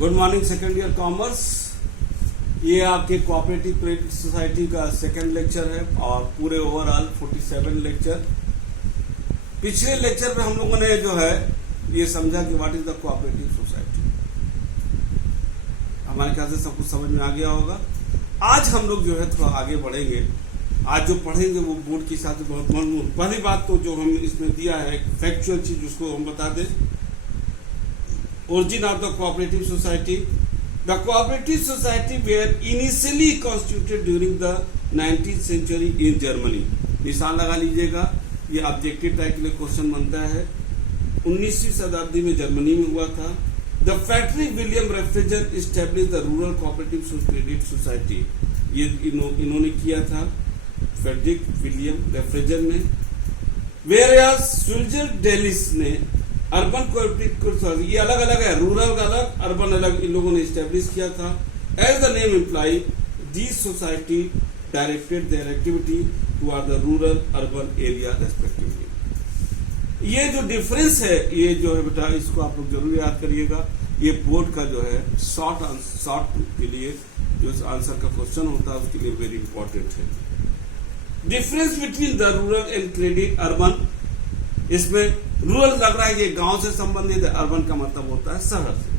Good morning second year commerce. ये आपके cooperative credit society का सेकेंड लेक्चर है और पूरे ओवरऑल 47 लेक्चर। पिछले लेक्चर में हम लोगों ने जो है ये समझा कि what is the cooperative society. हमारे ख्याल से सब कुछ समझ में आ गया होगा। आज हम लोग जो है थोड़ा आगे बढ़ेंगे। आज जो पढ़ेंगे वो बोर्ड के हिसाब से बहुत महत्वपूर्ण। पहली बात तो जो हम इसमें दिया है फैक्चुअल चीज, उसको हम बता दें। Origin of the cooperative society. The cooperative society were initially constituted during the 19th century in Germany. निशान लगा लीजिएगा, ये ऑब्जेक्टिव टाइप के लिए क्वेश्चन बनता है। 19वीं शताब्दी में जर्मनी में हुआ था। The Frederick William Refriger established the Rural Cooperative Credit Society. ये इन्होंने किया था फ्रेडरिक विलियम रेफ्रिजर ने। Whereas Sulzer Delius ने अर्बन कोऑपरेटिव, ये अलग अलग है, रूरल का अलग, अर्बन अलग, इन लोगों ने स्टैब्लिश किया था। As the name imply this society directed their activity toward the rural urban area respectively. ये जो डिफरेंस है, ये जो है बेटा, इसको आप लोग जरूर याद करिएगा। ये बोर्ड का जो है शॉर्ट के लिए जो आंसर का क्वेश्चन होता है उसके लिए वेरी इंपॉर्टेंट है। Difference between the rural and credit urban. इसमें रूरल लग रहा है कि गांव से संबंधित है, अर्बन का मतलब होता है शहर से,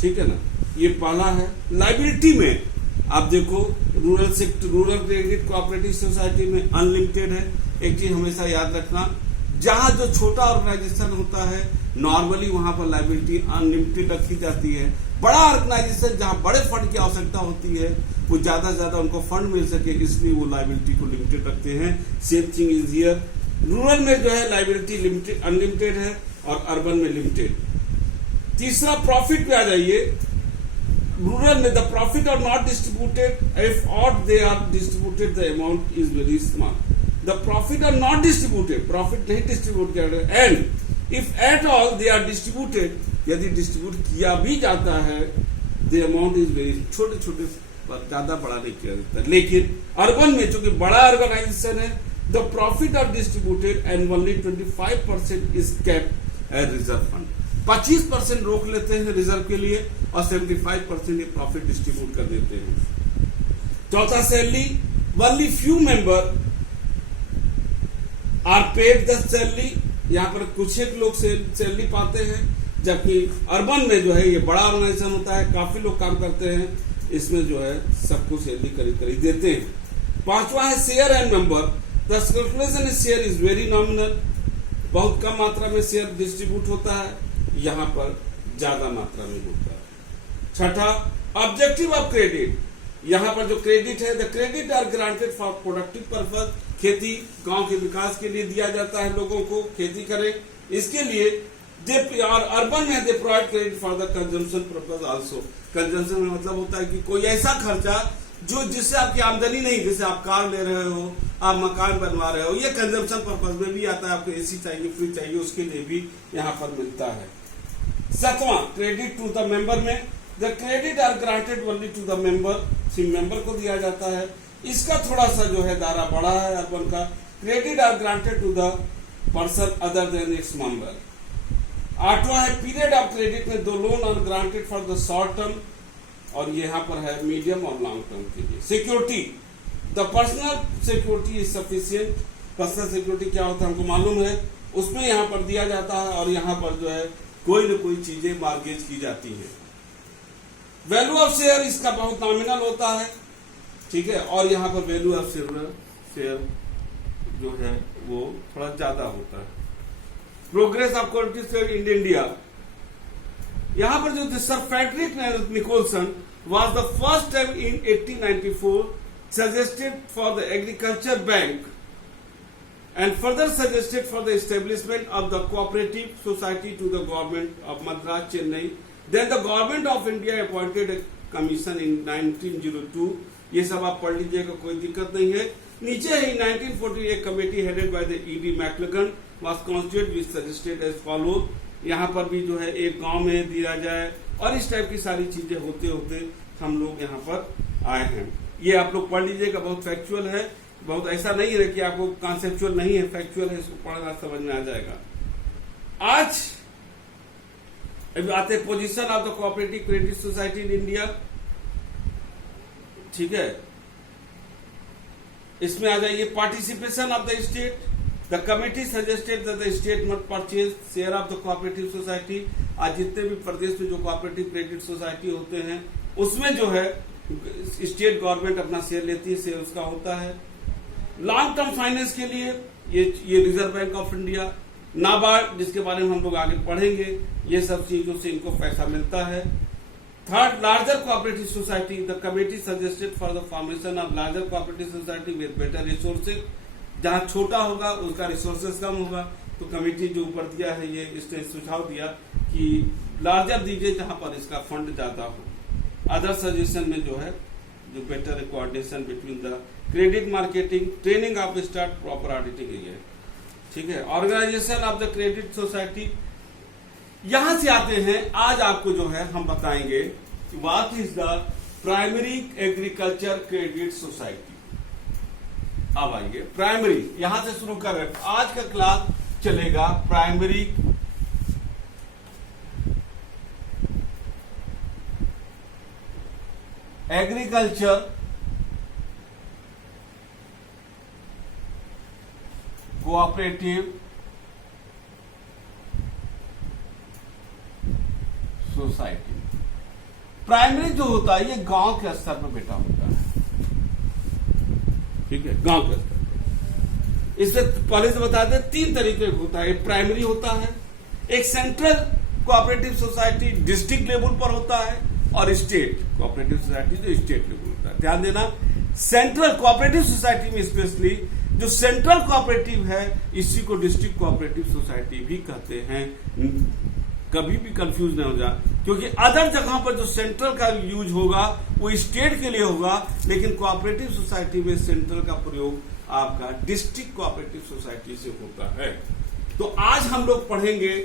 ठीक है ना। ये पहला है। लाइबिलिटी में आप देखो, रूरल क्रेडिट कोऑपरेटिव सोसाइटी में अनलिमिटेड है। एक चीज हमेशा याद रखना, जहां जो छोटा ऑर्गेनाइजेशन होता है नॉर्मली वहां पर लाइबिलिटी अनलिमिटेड रखी जाती है। बड़ा ऑर्गेनाइजेशन जहां बड़े फंड की आवश्यकता होती है, वो ज्यादा से ज्यादा उनको फंड मिल सके, इसलिए वो लाइबिलिटी को लिमिटेड रखते हैं। Same thing is here. Rural में जो है लाइबिलिटी लिमिटेड अनलिमिटेड है और अर्बन में लिमिटेड। तीसरा प्रॉफिट पे आ जाइए। रूरल में the profit are not distributed, if at they are distributed the amount is very small. The profit are not distributed, profit नहीं डिस्ट्रीब्यूट किया गया। And if at all they are distributed, यदि distribute किया भी जाता है, the amount is very, छोटे छोटे पर, ज्यादा बड़ा नहीं किया जाता। लेकिन अर्बन में चूंकि बड़ा ऑर्गेनाइजेशन है, the profit are distributed and only 25% is kept as reserve fund. 25% रोक लेते हैं रिजर्व के लिए और 75% ये प्रॉफिट डिस्ट्रीब्यूट कर देते हैं। चौथा, salary. only few member are paid the salary. यहाँ पर कुछ एक लोग सैलरी पाते हैं, जबकि अर्बन में जो है ये बड़ा ऑर्गेनाइजेशन होता है, काफी लोग काम करते हैं, इसमें जो है सबको सैलरी करीब देते हैं। पांचवा है share and member. The calculation share is very nominal. बहुत कम मात्रा में शेयर डिस्ट्रीब्यूट होता है, यहाँ पर ज्यादा मात्रा में होता है। छठा, ऑब्जेक्टिव ऑफ क्रेडिट। यहाँ पर जो क्रेडिट है, the credit are granted for productive purpose. खेती गांव के विकास के लिए दिया जाता है, लोगों को खेती करें इसके लिए। और अर्बन में they provide credit for the consumption purpose also. Consumption में मतलब होता है कि कोई ऐसा खर्चा जो जिससे आपकी आमदनी नहीं, जैसे आप कार ले रहे हो, आप मकान बनवा रहे हो, ये कंजम्पशन पर्पज में भी आता है। आपको एसी चाहिए, फ्रिज चाहिए, उसके लिए भी यहाँ पर मिलता है। सातवां, क्रेडिट टू द मेंबर में the credit are granted only to the member. सिर्फ मेंबर को दिया जाता है। इसका थोड़ा सा जो है दायरा बड़ा है अर्बन का। Credit are granted to the person other than its member. आठवां है, पीरियड ऑफ क्रेडिट में दो loan are granted for the short term, और यहाँ पर है मीडियम और लॉन्ग टर्म के लिए। Security, the personal security is sufficient. Personal security क्या होता है हमको मालूम है, उसमें यहाँ पर दिया जाता है, और यहाँ पर जो है कोई न कोई चीजें मार्गेज की जाती है। वैल्यू ऑफ शेयर इसका बहुत नॉमिनल होता है, ठीक है, और यहाँ पर वैल्यू ऑफ शेयर जो है वो थोड़ा ज्यादा होता है। Progress of cooperative in India. यहाँ पर जो Sir Frederick Nicholson was the first time in 1894 suggested for the agriculture bank and further suggested for the establishment of the cooperative society to the government of Madras, Chennai. Then the government of India appointed a commission in 1902. ये सब आप पढ़ लीजिएगा, कोई दिक्कत नहीं है। नीचे ही 1940 एक committee headed by the E.D. McLagan was constituted which suggested as follows. यहाँ पर भी जो है एक गांव में दिया जाए, और इस टाइप की सारी चीजें होते होते हम लोग यहाँ पर आए हैं। ये आप लोग पढ़ लीजिएगा, बहुत फैक्चुअल है, बहुत ऐसा नहीं है कि आपको कॉन्सेप्चुअल नहीं है, फैक्चुअल है, इसको पढ़ना समझ में आ जाएगा। आज अभी आते हैं position of the cooperative credit society in India. ठीक है, इसमें आ जाइए participation of the state. The committee suggested that the state must purchase share of the cooperative society. आज जितने भी प्रदेश में जो कोऑपरेटिव क्रेडिट सोसाइटी होते हैं उसमें जो है स्टेट गवर्नमेंट अपना शेयर लेती है, शेयर उसका होता है। लॉन्ग टर्म फाइनेंस के लिए ये reserve bank of India, NABARD जिसके बारे में हम लोग आगे पढ़ेंगे, ये सब चीजों से इनको पैसा मिलता है। Third, larger cooperative society. The committee suggested for the formation of larger cooperative society with better resources. जहां छोटा होगा उसका रिसोर्सेज कम होगा, तो कमेटी जो ऊपर दिया है ये इसने सुझाव दिया कि लार्जर दीजिए जहां पर इसका फंड ज्यादा हो। अदर सजेशन में जो है जो better coordination between the credit marketing, training of staff, proper auditing ये है। ठीक है, organisation of the credit society. यहां से आते हैं, आज आपको जो है हम बताएंगे what is the primary agriculture credit society. अब आइए प्राइमरी, यहां से शुरू कर रहे हैं। आज का क्लास चलेगा primary agriculture cooperative society. Primary जो होता है ये गांव के स्तर पर बेटा होता है। ठीक है, गांव के स्तर पर। इससे पहले से बता दें तीन तरीके का होता है। एक प्राइमरी होता है, एक central cooperative society district level पर होता है, और स्टेट कोऑपरेटिव सोसाइटी जो स्टेट लेवल होता है। ध्यान देना, सेंट्रल कोऑपरेटिव सोसाइटी में स्पेशली जो सेंट्रल कोऑपरेटिव है इसी को डिस्ट्रिक्ट कोऑपरेटिव सोसाइटी भी कहते हैं। कभी भी कंफ्यूज नहीं हो जा, क्योंकि अदर जगह पर जो सेंट्रल का यूज होगा वो स्टेट के लिए होगा, लेकिन कोऑपरेटिव सोसाइटी में सेंट्रल का प्रयोग आपका डिस्ट्रिक्ट कोऑपरेटिव सोसाइटी से होता है। तो आज हम लोग पढ़ेंगे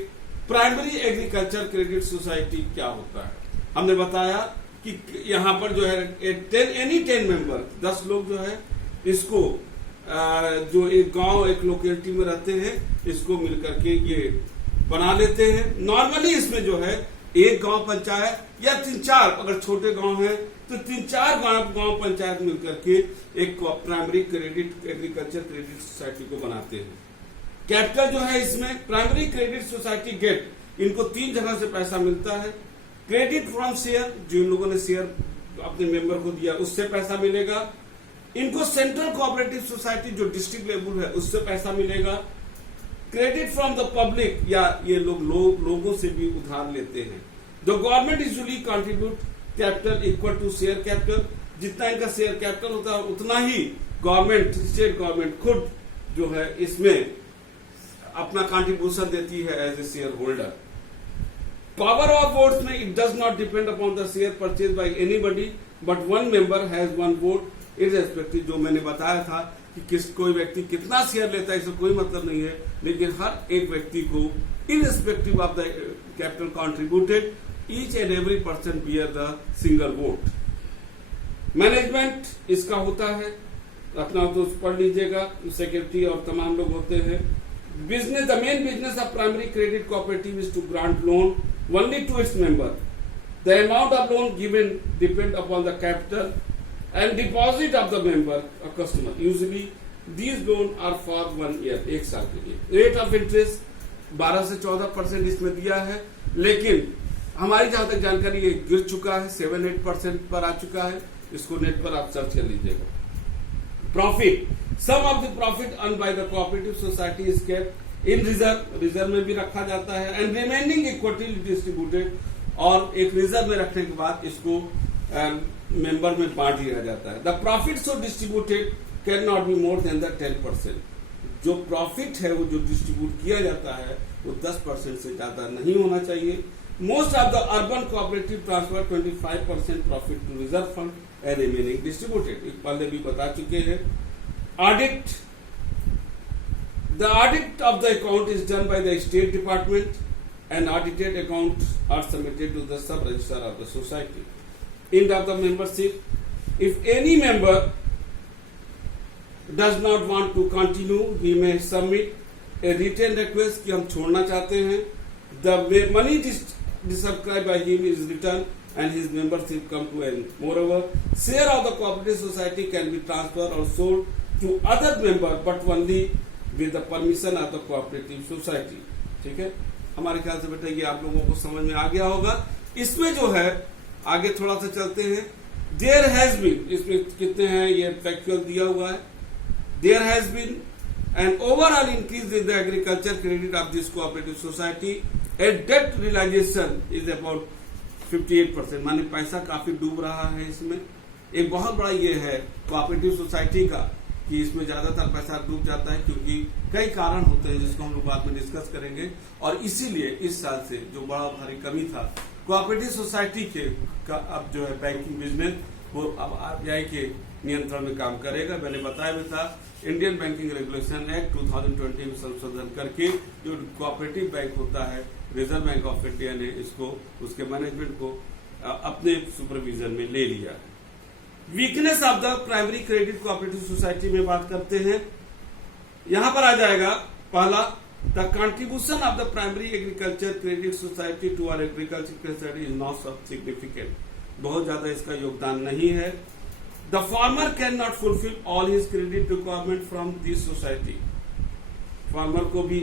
प्राइमरी एग्रीकल्चर क्रेडिट सोसाइटी क्या होता है। हमने बताया कि यहां पर जो है 10 मेंबर 10 लोग जो है इसको जो एक गांव एक लोकेलिटी में रहते हैं इसको मिलकर के ये बना लेते हैं। नॉर्मली इसमें जो है एक गांव पंचायत या 3-4, अगर छोटे गांव है तो 3-4 गांव पंचायत मिलकर के एक primary credit agriculture credit society को बनाते हैं। कैपिटल जो है इसमें प्राइमरी क्रेडिट सोसाइटी गेट, इनको 3 जगह से पैसा मिलता है। क्रेडिट फ्रॉम शेयर, जो इन लोगों ने शेयर अपने मेंबर को दिया उससे पैसा मिलेगा। इनको सेंट्रल कोऑपरेटिव सोसाइटी जो डिस्ट्रिक्ट लेवल है उससे पैसा मिलेगा। क्रेडिट फ्रॉम द पब्लिक, या ये लोगों से भी उधार लेते हैं। The government usually contribute capital equal to share capital. जितना इनका शेयर कैपिटल होता है उतना ही गवर्नमेंट, स्टेट गवर्नमेंट खुद जो है इसमें अपना कंट्रीब्यूशन देती है as a share holder. Power of votes में it does not depend upon the share purchase by anybody but one member has one vote irrespective. जो मैंने बताया था कि कोई व्यक्ति कितना शेयर लेता है इससे कोई मतलब नहीं है, लेकिन हर एक व्यक्ति को irrespective of the capital contributed each and every person bear the single vote. Management इसका होता है, अपना तो पढ़ लीजिएगा, सेक्रेटरी और तमाम लोग होते हैं। Business, the main business of primary credit cooperative is to grant loan only to its member. The amount of loan given depend upon the capital and deposit of the member or customer. Usually these loans are for 1 year, 1 साल के लिए। Rate of interest 12 से 14% इसमें दिया है, लेकिन हमारी जहां तक जानकारी ये गिर चुका है, 7-8% पर आ चुका है। इसको नेट पर आप सर्च कर लीजिएगा। Profit, some of the profit earn by the cooperative society is kept in reserve, reserve में भी रखा जाता है। एंड रिमेनिंग इक्विटी डिस्ट्रीब्यूटेड, और एक रिजर्व में रखने के बाद इसको मेंबर में बांट दिया जाता है। The profit so distributed can not be more than the 10%। जो प्रॉफिट है वो जो डिस्ट्रीब्यूट किया जाता है वो 10% से ज्यादा नहीं होना चाहिए। Most of the urban cooperative transfer 25% profit to reserve fund and remaining distributed. पहले भी बता चुके हैं। Audit, the audit of the account is done by the state department and audited accounts are submitted to the sub registrar of the society. End of the membership, if any member does not want to continue, he may submit a written request कि हम छोड़ना चाहते हैं। The money subscribed by him is returned and his membership come to end. Moreover, share of the cooperative society can be transferred or sold to other member but only with the permission of the cooperative society. ठीक है, हमारे ख्याल से बेटा ये आप लोगों को समझ में आ गया होगा। इसमें जो है आगे थोड़ा सा चलते हैं। देयर हैज बीन, इसमें कितने हैं ये फैक्चुअल दिया हुआ है। There has been an overall increase in the agriculture credit of this cooperative society. A debt realization is about 58%, माने पैसा काफी डूब रहा है इसमें। एक बहुत बड़ा ये है कोऑपरेटिव सोसाइटी का कि इसमें ज्यादातर पैसा डूब जाता है, क्योंकि कई कारण होते हैं जिसको हम लोग बाद में डिस्कस करेंगे। और इसीलिए इस साल से जो बड़ा भारी कमी था कोऑपरेटिव सोसाइटी के का अब जो है बैंकिंग बिजनेस वो अब आरबीआई के नियंत्रण में काम करेगा। मैंने बताया भी था इंडियन बैंकिंग रेगुलेशन एक्ट 2020 में संशोधन करके जो कोऑपरेटिव बैंक होता है रिजर्व बैंक ऑफ इंडिया ने इसको उसके मैनेजमेंट को अपने सुपरविजन में ले लिया है। Weakness of the primary credit cooperative society में बात करते हैं। यहां पर आ जाएगा पहला, the contribution of the primary agriculture credit society to our agriculture credit is not significant, बहुत ज्यादा इसका योगदान नहीं है। The farmer cannot fulfill all his credit requirement from this society. Farmer को भी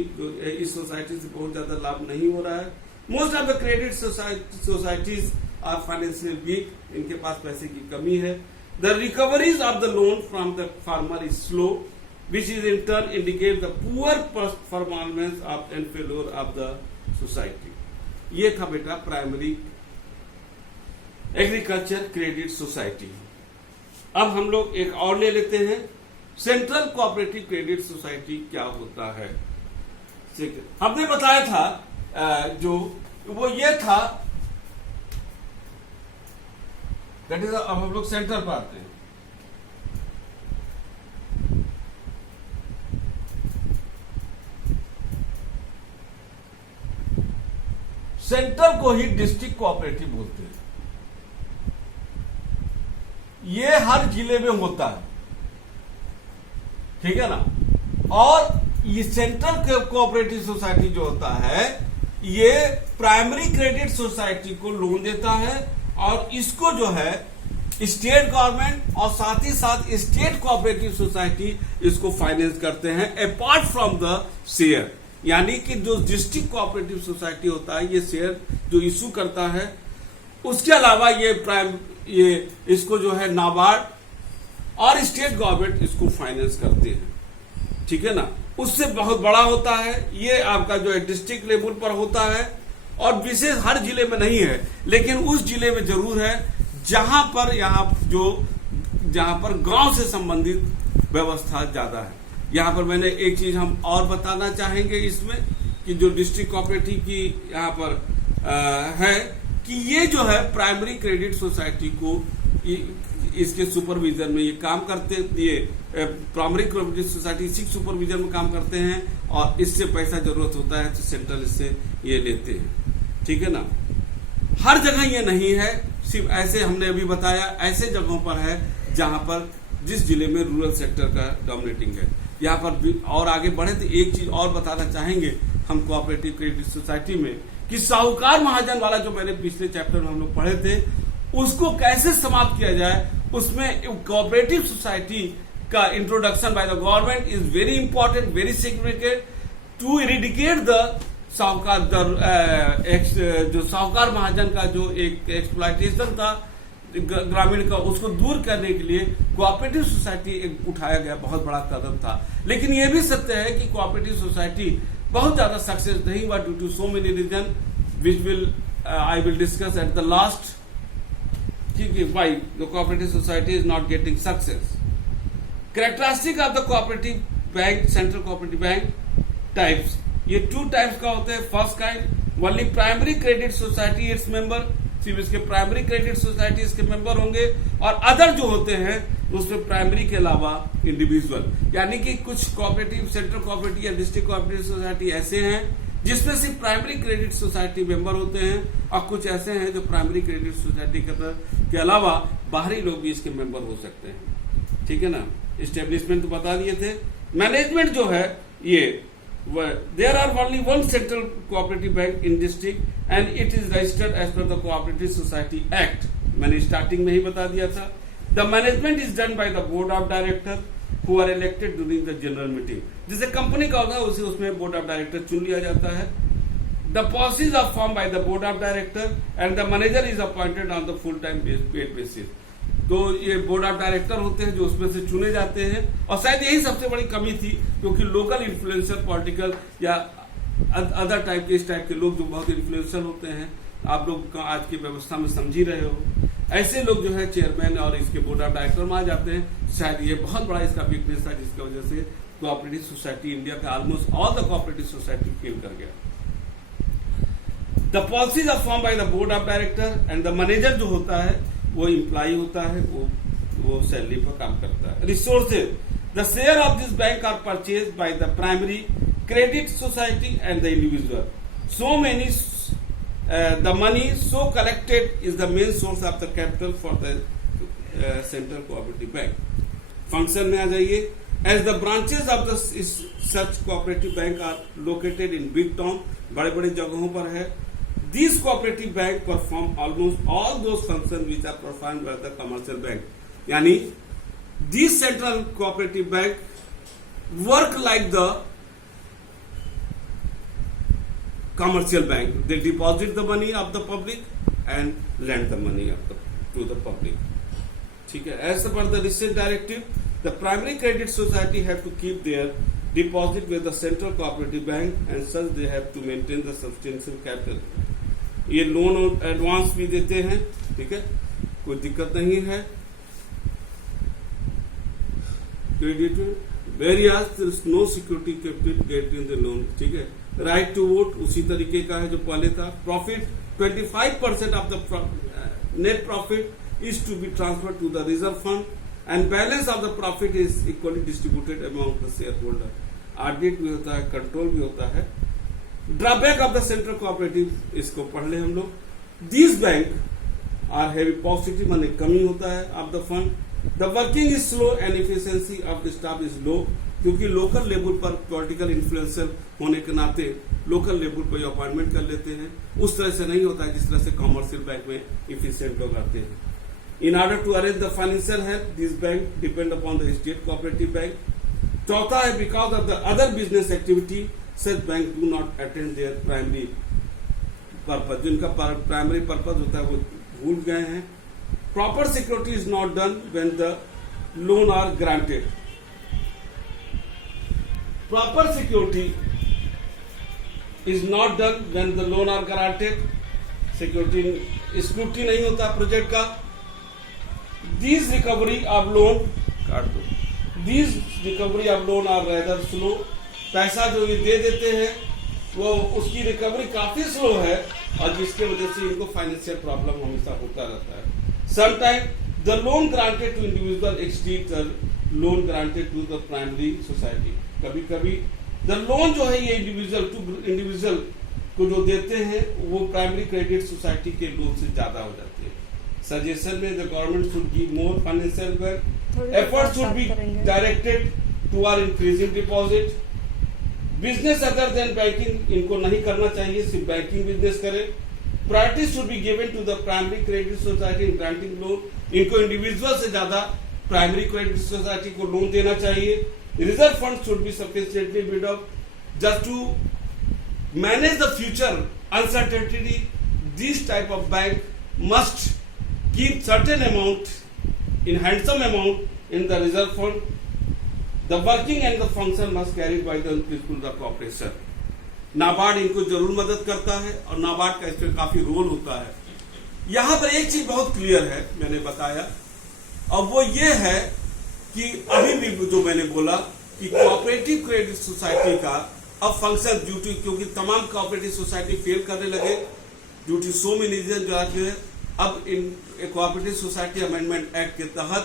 इस सोसाइटी से बहुत ज्यादा लाभ नहीं हो रहा है। Most of the credit societies are financial weak, इनके पास पैसे की कमी है। The recoveries of the loan from the farmer is slow, which is in turn indicate the poor performance of and failure of the society. ये था बेटा primary agriculture credit society. अब हम लोग एक और ले लेते हैं, सेंट्रल कोऑपरेटिव क्रेडिट सोसाइटी क्या होता है। हमने बताया था जो वो ये था, दैट इज, अब हम लोग सेंटर पर आते हैं। सेंटर को ही डिस्ट्रिक्ट कोऑपरेटिव बोलते हैं। ये हर जिले में होता है, ठीक है ना। और ये सेंट्रल कोऑपरेटिव सोसाइटी जो होता है ये प्राइमरी क्रेडिट सोसाइटी को लोन देता है और इसको जो है स्टेट गवर्नमेंट और साथ ही साथ स्टेट कोऑपरेटिव सोसाइटी इसको फाइनेंस करते हैं अपार्ट फ्रॉम द शेयर। यानी कि जो डिस्ट्रिक्ट कोऑपरेटिव सोसाइटी होता है ये शेयर जो इशू करता है, उसके अलावा ये इसको जो है नाबार्ड और स्टेट गवर्नमेंट इसको फाइनेंस करते हैं, ठीक है ना। उससे बहुत बड़ा होता है, ये आपका जो है डिस्ट्रिक्ट लेवल पर होता है और विशेष हर जिले में नहीं है, लेकिन उस जिले में जरूर है जहां पर गांव से संबंधित व्यवस्था ज्यादा है। यहां पर मैंने एक चीज हम और बताना चाहेंगे इसमें कि जो डिस्ट्रिक्ट कोऑपरेटिव की यहां पर है कि ये जो है प्राइमरी क्रेडिट सोसाइटी को इसके सुपरविजन में ये काम करते, ये प्राइमरी क्रेडिट सोसाइटी इसी सुपरविजन में काम करते हैं और इससे पैसा जरूरत होता है तो सेंट्रल इससे ये लेते हैं, ठीक है ना। हर जगह ये नहीं है, सिर्फ ऐसे हमने अभी बताया ऐसे जगहों पर है जहां पर जिस जिले में रूरल सेक्टर का डोमिनेटिंग है। यहाँ पर और आगे बढ़े तो एक चीज और बताना चाहेंगे हम कोऑपरेटिव क्रेडिट सोसाइटी में कि साहूकार महाजन वाला जो मैंने पिछले चैप्टर में हम लोग पढ़े थे उसको कैसे समाप्त किया जाए, उसमें कोऑपरेटिव सोसाइटी का introduction by the government is very important, very significant to eradicate the sahukar जो साहूकार महाजन का जो एक एक्सप्लॉयटेशन था ग्रामीण का, उसको दूर करने के लिए कोऑपरेटिव सोसाइटी एक उठाया गया बहुत बड़ा कदम था। लेकिन यह भी सत्य है कि कोऑपरेटिव सोसाइटी बहुत ज्यादा सक्सेस नहीं हुआ due to so many reason which I will discuss at the last, ठीक है। Why the cooperative society is not getting success. Characteristic of the cooperative bank, central cooperative bank types, ये 2 types का होता है। First kind only primary credit society its member, सिर्फ इसके primary credit society इसके member होंगे और अदर जो होते हैं उसमें प्राइमरी के अलावा इंडिविजुअल, यानी कि कुछ कोऑपरेटिव सेंट्रल कोऑपरेटिव या डिस्ट्रिक्ट कोऑपरेटिव सोसाइटी ऐसे हैं जिसमें सिर्फ प्राइमरी क्रेडिट सोसाइटी मेंबर होते हैं और कुछ ऐसे हैं जो प्राइमरी क्रेडिट सोसाइटी के अलावा बाहरी लोग भी इसके मेंबर हो सकते हैं, ठीक है ना। एस्टेब्लिशमेंट तो बता दिए थे। मैनेजमेंट जो है ये There are only one central cooperative bank in district and it is registered as per the Cooperative Society Act. मैंने स्टार्टिंग में ही बता दिया था. The management is done by the board of director who are elected during the general meeting. जैसे company का होगा उसे उसमें बोर्ड ऑफ डायरेक्टर चुन लिया जाता है. The policies are formed by the board of director and the manager is appointed on the full time paid basis. तो ये बोर्ड ऑफ डायरेक्टर होते हैं जो उसमें से चुने जाते हैं और शायद यही सबसे बड़ी कमी थी क्योंकि लोकल इन्फ्लुएंसर पॉलिटिकल या अदर टाइप के इस टाइप के लोग जो बहुत इन्फ्लुएंसर होते हैं, आप लोग आज की व्यवस्था में समझ ही रहे हो, ऐसे लोग जो है चेयरमैन और इसके बोर्ड ऑफ डायरेक्टर में आ जाते हैं. शायद ये बहुत बड़ा इसका वीकनेस था जिसकी वजह से कोऑपरेटिव सोसाइटी इंडिया का almost all the cooperative society fail कर गया. The policies are form by the board of director and the manager जो होता है वो एम्प्लॉय होता है, वो सैलरी पर काम करता है. Resources, the share of this bank are purchase by the primary credit society and the individual. So many the money so collected is the main source of the capital for the central cooperative bank. Function में आ जाइए. As the branches of the such cooperative bank are located in big town, बड़े बड़े जगहों पर है, these cooperative bank perform almost all those functions which are performed by the commercial bank. यानी these central cooperative bank work like the commercial bank. They deposit the money of the public and lend the money to the public. ठीक है. As per the recent directive, the primary credit society have to keep their deposit with the central cooperative bank and such they have to maintain the substantial capital. ये loan और advance भी देते हैं. ठीक है, कोई दिक्कत नहीं है. Credit whereas there is no security kept in the loan. ठीक है. राइट टू वोट उसी तरीके का है जो पहले था. Profit 25% of the net profit is to be transfer to the reserve fund and balance of the profit is equally distributed among the share holder. Audit भी होता है, कंट्रोल भी होता है. Drawback of the central cooperative, इसको पढ़ ले हम लोग. This bank are heavy positive माने कमी होता है of the fund. The working is slow and efficiency of the staff is low, क्योंकि लोकल लेवल पर पॉलिटिकल इन्फ्लुएंसर होने के नाते लोकल लेवल पर अपॉइंटमेंट कर लेते हैं. उस तरह से नहीं होता है जिस तरह से कमर्शियल बैंक में इफिशिएंट लोग आते हैं. In order to arrange the financial health, this bank depend upon the state cooperative bank. चौथा है because of the other business activity such bank do not attend their primary purpose. जिनका primary purpose होता है वो भूल गए हैं. Proper security is not done when the loan are granted. Proper security is not done when the loan are granted. Security scrutiny नहीं होता project का. These recovery of loan काट दो. These recovery of loan are rather slow. पैसा जो ये दे देते हैं वो उसकी रिकवरी काफी स्लो है और जिसके वजह से इनको फाइनेंशियल प्रॉब्लम हमेशा होता रहता है. Sometimes the loan granted to individual exceeds the loan granted to the primary society. कभी कभी द लोन जो है ये इंडिविजुअल टू इंडिविजुअल को जो देते हैं वो प्राइमरी क्रेडिट सोसाइटी के लोन से ज्यादा हो जाते हैं. सजेशन में the government should give more financial bank. Effort should be directed to are increasing deposit. Business other than banking इनको नहीं करना चाहिए, सिर्फ बैंकिंग बिजनेस करें. Priority should be given to the primary credit society in granting loan. इनको individual से ज्यादा primary credit society को लोन देना चाहिए. Reserve funds should be sufficiently built up just to manage the future uncertainty. This type of bank must keep certain amount in handsome amount in the reserve fund. The working and the function must carried by the people the corporation. NABARD इनको जरूर मदद करता है और नाबार्ड का इसमें काफी role होता है. यहाँ पर एक चीज बहुत क्लियर है, मैंने बताया, और वो ये है कि अभी भी जो मैंने बोला कि कोऑपरेटिव क्रेडिट सोसाइटी का अब फंक्शन ड्यूटी, क्योंकि तमाम कोऑपरेटिव सोसाइटी फेल करने लगे due to so many reason जो है. अब इन कोऑपरेटिव सोसाइटी अमेंडमेंट एक्ट के तहत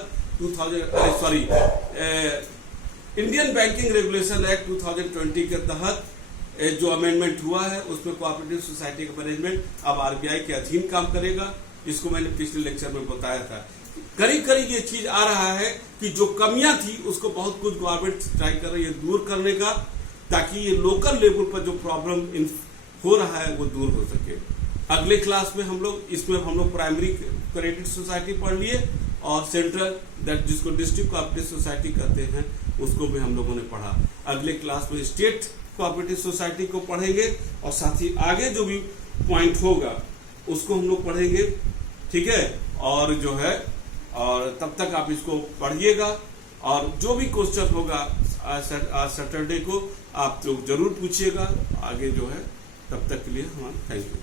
इंडियन बैंकिंग रेगुलेशन एक्ट 2020 के तहत जो अमेंडमेंट हुआ है उसमें कोऑपरेटिव सोसाइटी का मैनेजमेंट अब आरबीआई के अधीन काम करेगा. इसको मैंने पिछले लेक्चर में बताया था. करीब करीब ये चीज आ रहा है कि जो कमियां थी उसको बहुत कुछ गवर्नमेंट ट्राई कर रही है दूर करने का. ताकि ये लोकल लेवल पर जो प्रॉब्लम हो रहा है वो दूर हो सके। अगले क्लास में हम लोग प्राइमरी कोऑपरेटिव सोसाइटी पढ़ लिए और सेंट्रल दैट जिसको डिस्ट्रिक्ट कोऑपरेटिव सोसाइटी कहते हैं उसको भी हम लोगों ने पढ़ा। अगले क्लास में स्टेट कोऑपरेटिव सोसाइटी को पढ़ेंगे और साथ ही आगे जो भी पॉइंट होगा उसको हम लोग पढ़ेंगे, ठीक है। और जो है और तब तक आप इसको पढ़िएगा और जो भी क्वेश्चन होगा आज सैटरडे को आप लोग जरूर पूछिएगा आगे जो है। तब तक के लिए हमारा थैंक यू।